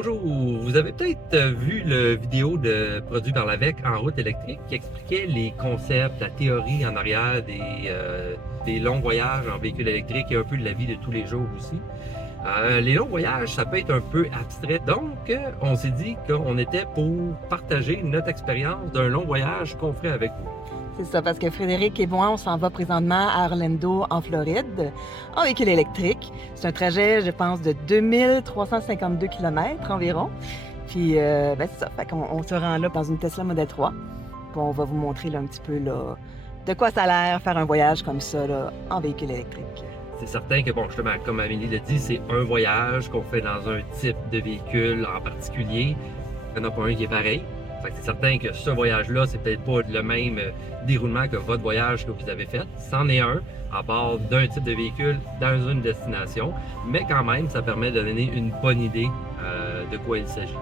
Bonjour, vous avez peut-être vu la vidéo produit par l'AVEC en route électrique qui expliquait les concepts, la théorie en arrière des longs voyages en véhicule électrique et un peu de la vie de tous les jours aussi. Les longs voyages, ça peut être un peu abstrait, donc on s'est dit qu'on était pour partager notre expérience d'un long voyage qu'on ferait avec vous. C'est ça, parce que Frédéric et moi, on s'en va présentement à Orlando, en Floride, en véhicule électrique. C'est un trajet, je pense, de 2352 km environ. Puis, c'est ça. Fait qu'on se rend là dans une Tesla Model 3. Puis on va vous montrer là, un petit peu là, de quoi ça a l'air faire un voyage comme ça là, en véhicule électrique. C'est certain que, bon, justement, comme Amélie l'a dit, c'est un voyage qu'on fait dans un type de véhicule en particulier. Il n'y en a pas un qui est pareil. Fait que c'est certain que ce voyage-là, c'est peut-être pas le même déroulement que votre voyage que vous avez fait. C'en est un à bord d'un type de véhicule dans une destination, mais quand même, ça permet de donner une bonne idée de quoi il s'agit.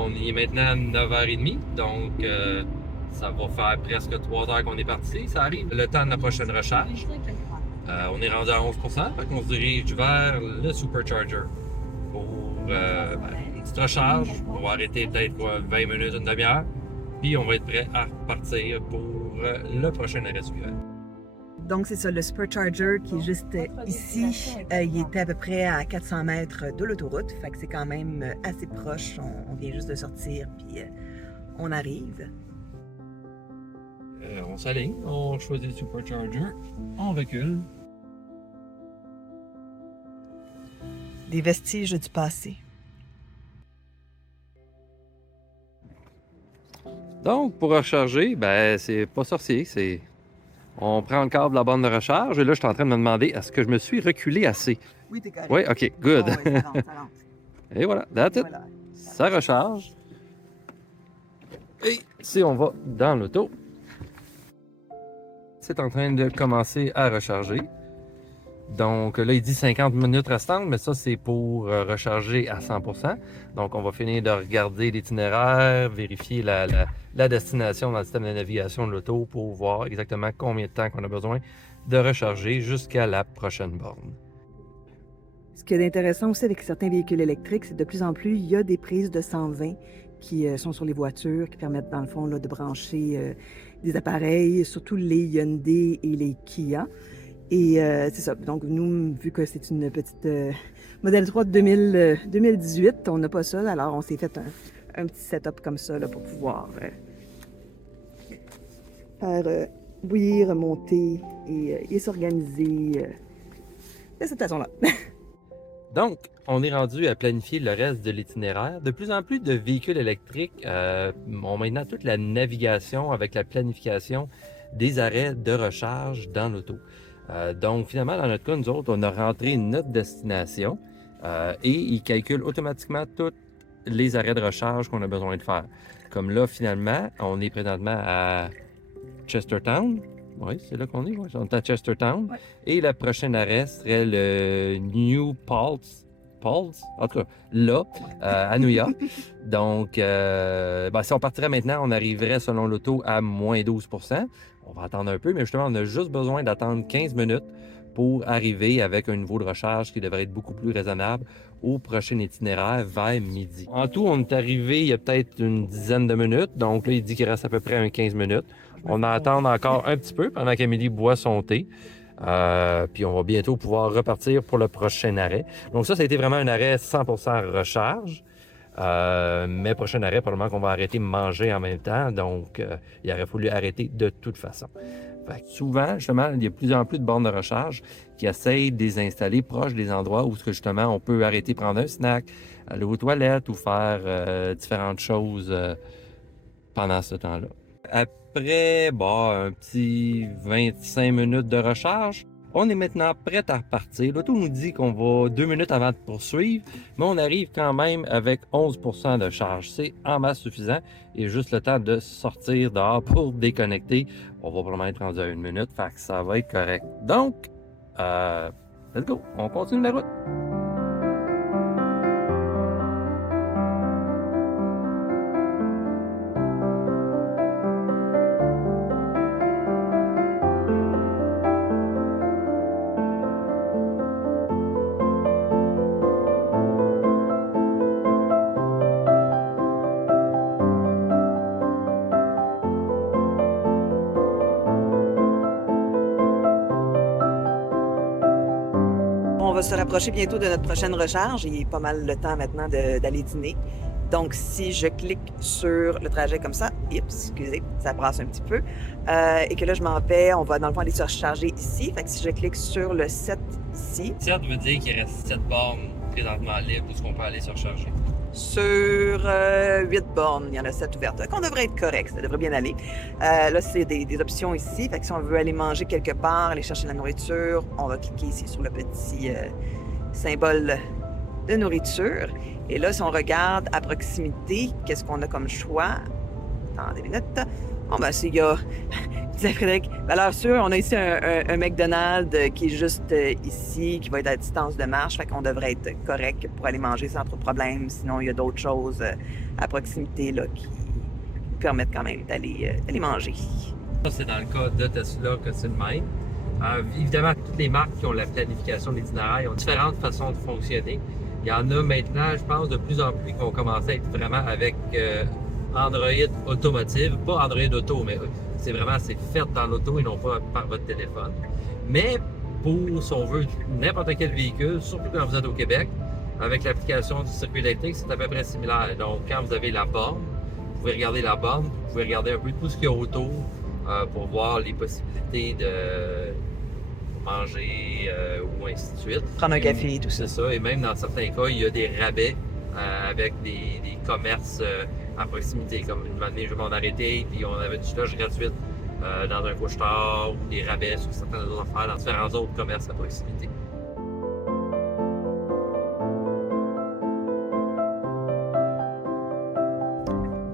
On est maintenant à 9h30, donc ça va faire presque 3 heures qu'on est parti. Ça arrive le temps de la prochaine recharge. On est rendu à 11%, fait qu'on se dirige vers le Supercharger pour une petite recharge. On va arrêter peut-être 20 minutes, une demi-heure, puis on va être prêt à repartir pour le prochain arrêt suivant. Donc, c'est ça, le Supercharger qui est juste ici. Il était à peu près à 400 mètres de l'autoroute. Fait que c'est quand même assez proche. On vient juste de sortir, puis on arrive. On s'aligne, on choisit le Supercharger, on recule. Des vestiges du passé. Donc, pour recharger, ben c'est pas sorcier, c'est... On prend le câble de la borne de recharge et là, je suis en train de me demander, est-ce que je me suis reculé assez? Oui, t'es correct. Oui, OK, good. Oh, oui, ça rentre, ça rentre. Et voilà, that's it. Voilà. Ça recharge. Et si on va dans l'auto, c'est en train de commencer à recharger. Donc là, il dit 50 minutes restantes, mais ça, c'est pour recharger à 100%. Donc, on va finir de regarder l'itinéraire, vérifier la destination dans le système de navigation de l'auto pour voir exactement combien de temps qu'on a besoin de recharger jusqu'à la prochaine borne. Ce qui est intéressant aussi avec certains véhicules électriques, c'est de plus en plus, il y a des prises de 120 qui sont sur les voitures, qui permettent dans le fond là, de brancher des appareils, surtout les Hyundai et les Kia. Et c'est ça. Donc, nous, vu que c'est une petite Model 3 de 2018, on n'a pas ça. Alors, on s'est fait un petit setup comme ça là, pour pouvoir faire bouillir, monter et s'organiser de cette façon-là. Donc, on est rendu à planifier le reste de l'itinéraire. De plus en plus de véhicules électriques ont maintenant toute la navigation avec la planification des arrêts de recharge dans l'auto. Donc, finalement, dans notre cas, nous autres, on a rentré notre destination et il calcule automatiquement tous les arrêts de recharge qu'on a besoin de faire. Comme là, finalement, on est présentement à Chestertown. Oui, c'est là qu'on est. Ouais. On est à Chestertown. Ouais. Et le prochain arrêt serait le New Paltz. Paltz? En tout cas, là, à New York. Donc, si on partirait maintenant, on arriverait, selon l'auto, à moins 12%. On va attendre un peu, mais justement, on a juste besoin d'attendre 15 minutes pour arriver avec un niveau de recharge qui devrait être beaucoup plus raisonnable au prochain itinéraire vers midi. En tout, on est arrivé il y a peut-être une dizaine de minutes. Donc là, il dit qu'il reste à peu près un 15 minutes. On va attendre encore un petit peu pendant qu'Amélie boit son thé. Puis on va bientôt pouvoir repartir pour le prochain arrêt. Donc ça a été vraiment un arrêt 100% recharge. Mais prochain arrêt, probablement qu'on va arrêter de manger en même temps. Donc, il aurait fallu arrêter de toute façon. Fait que souvent, justement, il y a de plus en plus de bornes de recharge qui essayent de les installer proches des endroits où justement on peut arrêter, prendre un snack, aller aux toilettes ou faire différentes choses pendant ce temps-là. après un petit 25 minutes de recharge. On est maintenant prêt à repartir. L'auto nous dit qu'on va 2 minutes avant de poursuivre, mais on arrive quand même avec 11% de charge. C'est en masse suffisant et juste le temps de sortir dehors pour déconnecter. On va probablement être rendu à 1 minute, fait que ça va être correct. Donc, let's go, on continue la route. On va se rapprocher bientôt de notre prochaine recharge. Il est pas mal le temps maintenant d'aller dîner. Donc, si je clique sur le trajet comme ça, excusez, ça brasse un petit peu, et que là, je m'en vais, on va dans le fond aller se recharger ici. Fait que si je clique sur le 7 ici... 7 veut dire qu'il reste 7 bornes présentement libres où on peut aller se recharger. Sur 8 bornes, il y en a 7 ouvertes. Donc, on devrait être correct, ça devrait bien aller. Là, c'est des options ici. Fait que si on veut aller manger quelque part, aller chercher de la nourriture, on va cliquer ici sur le petit symbole de nourriture. Et là, si on regarde à proximité, qu'est-ce qu'on a comme choix? Attendez une minute. Bon, ben, il y a, disait Frédéric, valeur sûre, on a ici un McDonald's qui est juste ici, qui va être à distance de marche, fait qu'on devrait être correct pour aller manger sans trop de problèmes. Sinon, il y a d'autres choses à proximité là, qui permettent quand même d'aller manger. Ça, c'est dans le cas de Tesla que c'est le même. Évidemment, toutes les marques qui ont la planification des itinéraires ont différentes façons de fonctionner. Il y en a maintenant, je pense, de plus en plus qui vont commencer à être vraiment avec Android Automotive. Pas Android Auto, mais c'est fait dans l'auto et non pas par votre téléphone. Mais pour, si on veut, n'importe quel véhicule, surtout quand vous êtes au Québec, avec l'application du circuit électrique, c'est à peu près similaire. Donc, quand vous avez la borne, vous pouvez regarder la borne, vous pouvez regarder un peu tout ce qu'il y a autour pour voir les possibilités de manger ou ainsi de suite. Prendre un café et tout ça. C'est ça. Et même dans certains cas, il y a des rabais avec des commerces à proximité. Comme une année, je m'en arrêtais, puis on avait du slush gratuit dans un couche-tard ou des rabais sur certaines autres affaires dans différents autres commerces à proximité.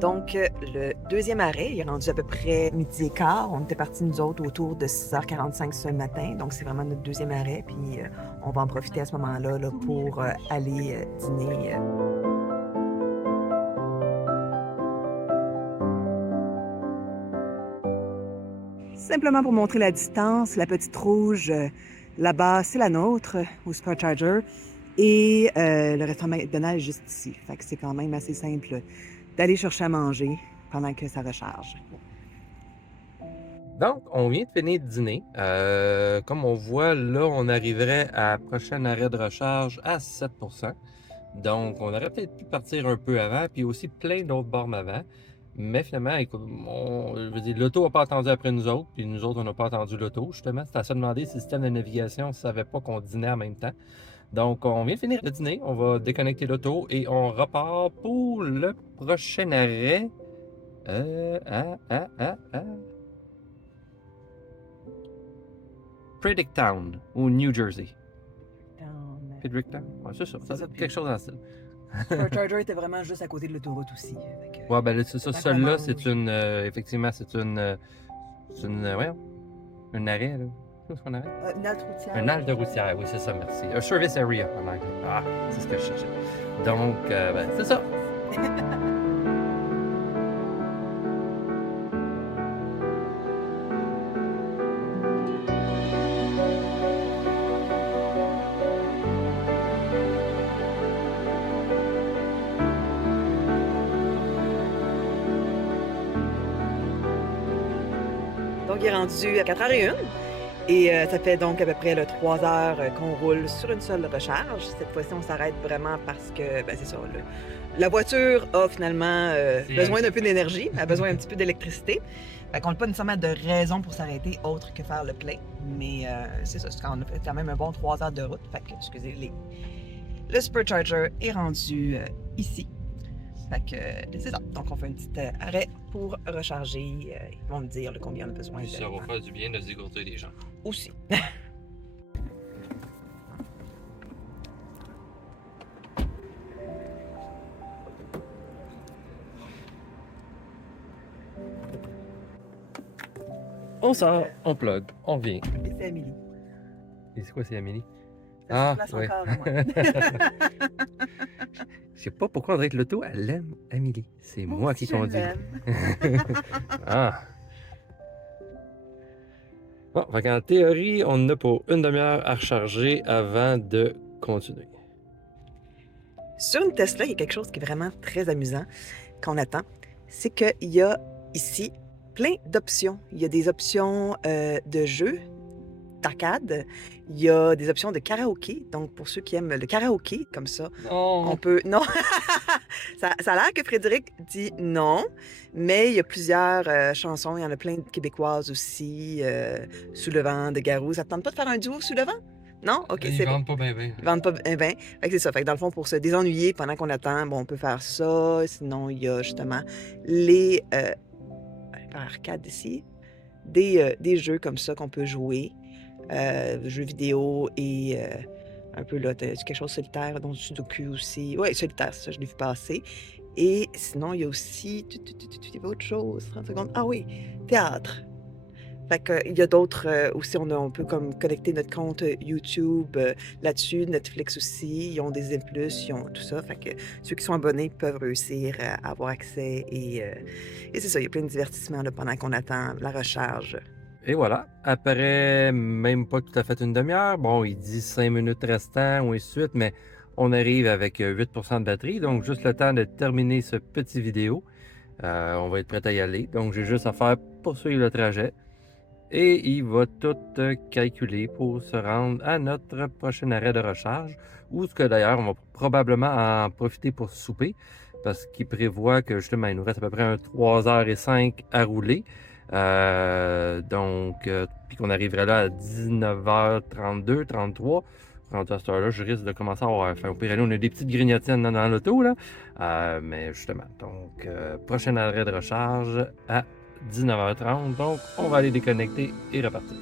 Donc, le deuxième arrêt, il est rendu à peu près 12h15. On était partis, nous autres, autour de 6h45 ce matin. Donc, c'est vraiment notre deuxième arrêt. Puis, on va en profiter à ce moment-là là, pour aller dîner. Simplement pour montrer la distance, la petite rouge, là-bas, c'est la nôtre, au Supercharger. Et le restaurant McDonald's est juste ici. Fait que c'est quand même assez simple d'aller chercher à manger pendant que ça recharge. Donc, on vient de finir de dîner. Comme on voit, là, on arriverait à prochain arrêt de recharge à 7%. Donc, on aurait peut-être pu partir un peu avant, puis aussi plein d'autres bornes avant. Mais finalement, écoute, je veux dire, l'auto n'a pas attendu après nous autres, puis nous autres, on n'a pas attendu l'auto, justement. C'était à se demander si le système de navigation ne savait pas qu'on dînait en même temps. Donc, on vient de finir de dîner, on va déconnecter l'auto et on repart pour le prochain arrêt. Fredericktown, au New Jersey. Fredericktown? Ouais, c'est ça. Quelque chose dans le style. Supercharger était vraiment juste à côté de l'autoroute aussi. Ouais, ben c'est ça. Celle-là, c'est une. Effectivement, c'est une. Voyons. Un arrêt, là. Qu'est-ce qu'on arrête? Une halte routière. Un halte routière, oui, c'est ça, merci. Un service area en anglais. Ah, c'est ce que je cherchais. Donc, ben, c'est ça. Donc, il est rendu à 4h01. Et ça fait donc à peu près 3 heures qu'on roule sur une seule recharge. Cette fois-ci, on s'arrête vraiment parce que, ben, c'est ça, la voiture a finalement besoin d'un peu d'énergie, a besoin un petit peu d'électricité. Fait qu'on n'a pas nécessairement de raison pour s'arrêter autre que faire le plein. Mais c'est ça, on a fait quand même un bon 3 heures de route. Fait que, excusez, le Supercharger est rendu ici. Fait que c'est ça. Donc, on fait un petit arrêt pour recharger. Ils vont me dire combien on a besoin. Ça va faire du bien de se dégourdir les jambes. Aussi. On sort, on plug, on revient. Et c'est Amélie. Et c'est quoi, c'est Amélie? Ça se place encore à moi. Je sais pas pourquoi on dirait que l'auto, elle aime Amélie. C'est moi qui Je conduis. l'aime. Ah. Bon, fait qu'en théorie, on a pour une demi-heure à recharger avant de continuer. Sur une Tesla, il y a quelque chose qui est vraiment très amusant qu'on attend. C'est qu'il y a ici plein d'options. Il y a des options de jeux, d'arcade. Il y a des options de karaoké. Donc, pour ceux qui aiment le karaoké, comme ça, on peut... Non! ça a l'air que Frédéric dit non, mais il y a plusieurs chansons. Il y en a plein de québécoises aussi. Sous le vent de Garou. Ça ne te tente pas de faire un duo sous le vent? Non? OK, c'est bon. Pas bien. Ils vendent pas bien. Fait que c'est ça. Fait que dans le fond, pour se désennuyer pendant qu'on attend, bon, on peut faire ça. Sinon, il y a justement les arcades ici. Des jeux comme ça qu'on peut jouer. Jeux vidéo et un peu là, quelque chose de solitaire, dont Sudoku aussi. Oui, solitaire, ça, je l'ai vu passer. Et sinon, il y a aussi. Il y avait autre chose. 30 secondes. Ah oui, théâtre. Fait que, il y a d'autres aussi, on peut comme connecter notre compte YouTube là-dessus, Netflix aussi, ils ont des M+, ils ont tout ça. Fait que ceux qui sont abonnés peuvent réussir à avoir accès et c'est ça, il y a plein de divertissements là, pendant qu'on attend la recharge. Et voilà, après même pas tout à fait une demi-heure, bon, il dit 5 minutes restant ou ainsi de suite, mais on arrive avec 8% de batterie, donc juste le temps de terminer ce petit vidéo. On va être prêt à y aller, donc j'ai juste à faire poursuivre le trajet. Et il va tout calculer pour se rendre à notre prochain arrêt de recharge, ou ce que d'ailleurs, on va probablement en profiter pour souper, parce qu'il prévoit que justement, il nous reste à peu près 3h05 à rouler. Puis qu'on arriverait là à 19h32, 33. Rendu à cette heure-là, je risque de commencer à avoir faim. Au pire, on a des petites grignotines dans l'auto, là. Mais justement, donc, prochain arrêt de recharge à 19h30. Donc, on va aller déconnecter et repartir.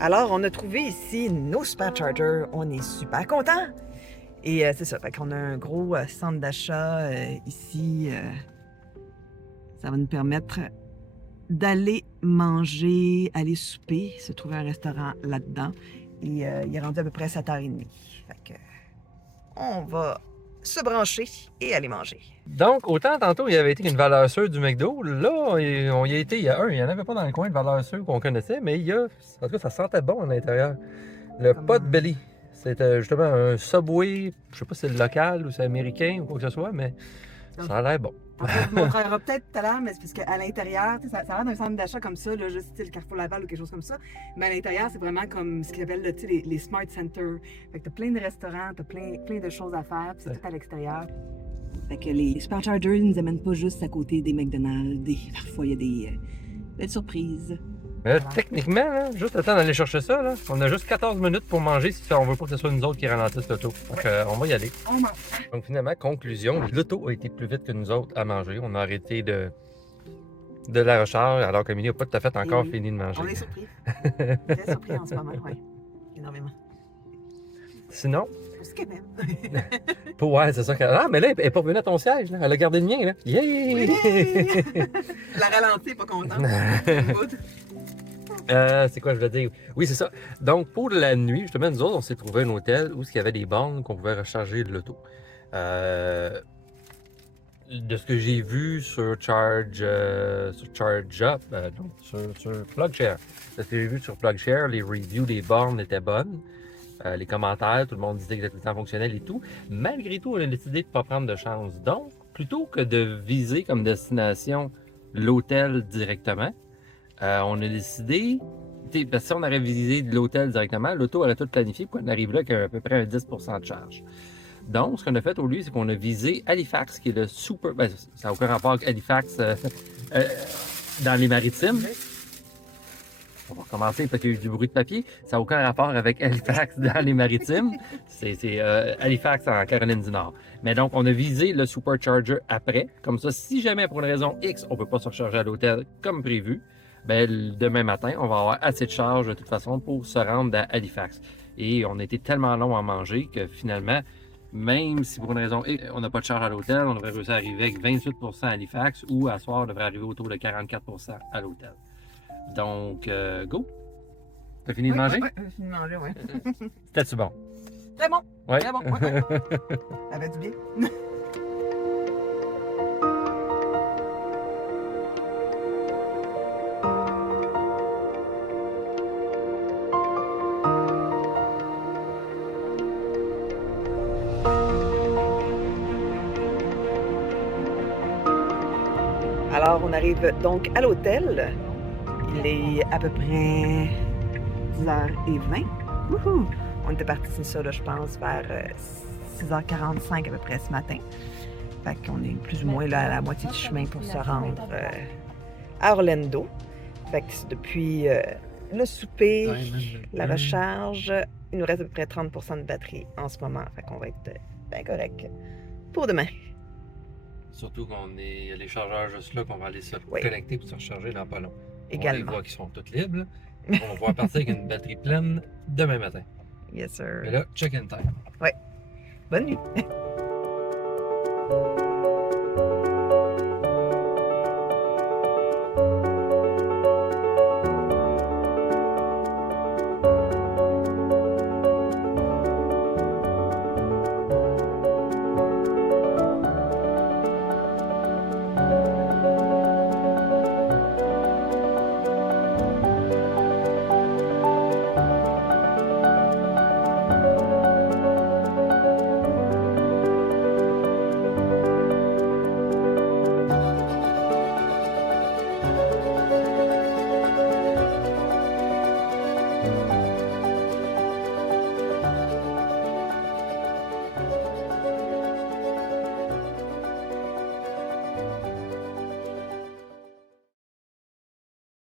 Alors, on a trouvé ici nos Superchargers. On est super contents. Et c'est ça, fait qu'on a un gros centre d'achat ici. Ça va nous permettre d'aller manger, aller souper, se trouver un restaurant là-dedans. Et il est rendu à peu près 7h30. Fait que on va se brancher et aller manger. Donc, autant tantôt, il y avait été une valeur sûre du McDo. Là, on y a été, il y a il n'y en avait pas dans le coin de valeur sûre qu'on connaissait, mais il y a, en tout cas, ça sentait bon à l'intérieur. Le Potbelly. C'était justement un Subway, je sais pas si c'est le local ou c'est américain ou quoi que ce soit, mais ça a l'air bon. On vous montrera peut-être tout à l'heure, mais c'est parce qu'à l'intérieur, ça a l'air d'un centre d'achat comme ça, là, juste le Carrefour Laval ou quelque chose comme ça. Mais à l'intérieur, c'est vraiment comme ce qu'ils appellent les Smart Centers. Fait que t'as plein de restaurants, t'as plein de choses à faire, puis c'est tout à l'extérieur. Fait que les Superchargers ne nous amènent pas juste à côté des McDonald's. Parfois, il y a des belles surprises. Mais là, techniquement, là, juste le temps d'aller chercher ça, là, on a juste 14 minutes pour manger si on veut pas que ce soit nous autres qui ralentissent l'auto. Donc, on va y aller. On mange. Donc, finalement, conclusion, l'auto a été plus vite que nous autres à manger. On a arrêté de la recharge, alors qu'Amélie n'a pas tout à fait encore fini de manger. On est surpris. Très surpris en ce moment, oui. Énormément. Sinon, Plus que même. ouais, c'est ça. Ah, mais là, elle n'est pas revenue à ton siège, là. Elle a gardé le mien, là. Yeah! La ralentie, pas contente. C'est quoi je veux dire? Oui, c'est ça. Donc, pour la nuit, justement, nous autres, on s'est trouvé un hôtel où il y avait des bornes qu'on pouvait recharger de l'auto. De ce que j'ai vu sur ChargeUp, donc sur PlugShare. De ce que j'ai vu sur PlugShare, les reviews des bornes étaient bonnes. Les commentaires, tout le monde disait que c'était tout le temps fonctionnel et tout. Malgré tout, on a décidé de ne pas prendre de chance. Donc, plutôt que de viser comme destination l'hôtel directement, on a décidé, parce que si on aurait visé de l'hôtel directement, l'auto aurait tout planifié pour qu'on arrive là avec à peu près un 10% de charge. Donc, ce qu'on a fait au lieu, c'est qu'on a visé Halifax, qui est le super... Ben, ça n'a aucun rapport avec Halifax dans les maritimes. On va recommencer parce qu'il y a eu du bruit de papier. Ça n'a aucun rapport avec Halifax dans les maritimes. C'est Halifax en Caroline du Nord. Mais donc, on a visé le Supercharger après. Comme ça, si jamais pour une raison X, on ne peut pas se recharger à l'hôtel comme prévu, ben, demain matin, on va avoir assez de charge de toute façon pour se rendre à Halifax. Et on a été tellement long à manger que finalement, même si pour une raison X, on n'a pas de charge à l'hôtel, on devrait réussir à arriver avec 28% à Halifax ou à soir, on devrait arriver autour de 44% à l'hôtel. Donc, go! T'as fini de manger? Oui, j'ai fini de manger, oui. C'était-tu bon? Très bon. Oui. Très bon, oui. Ça va du bien. Alors, on arrive donc à l'hôtel. Il est à peu près 10h20. Wouhou! On était parti ça, là, je pense, vers 6h45 à peu près ce matin. Fait qu'on est plus ou moins là, à la moitié du chemin pour se rendre à Orlando. Fait que depuis le souper, la recharge, il nous reste à peu près 30% de batterie en ce moment. Fait qu'on va être bien correct pour demain. Surtout qu'on est les chargeurs juste là, qu'on va aller se connecter pour se recharger dans pas long. Également. On les voit qui sont toutes libres. Là. On va pouvoir partir avec une batterie pleine demain matin. Yes, sir. Mais là, check-in time. Oui. Bonne nuit.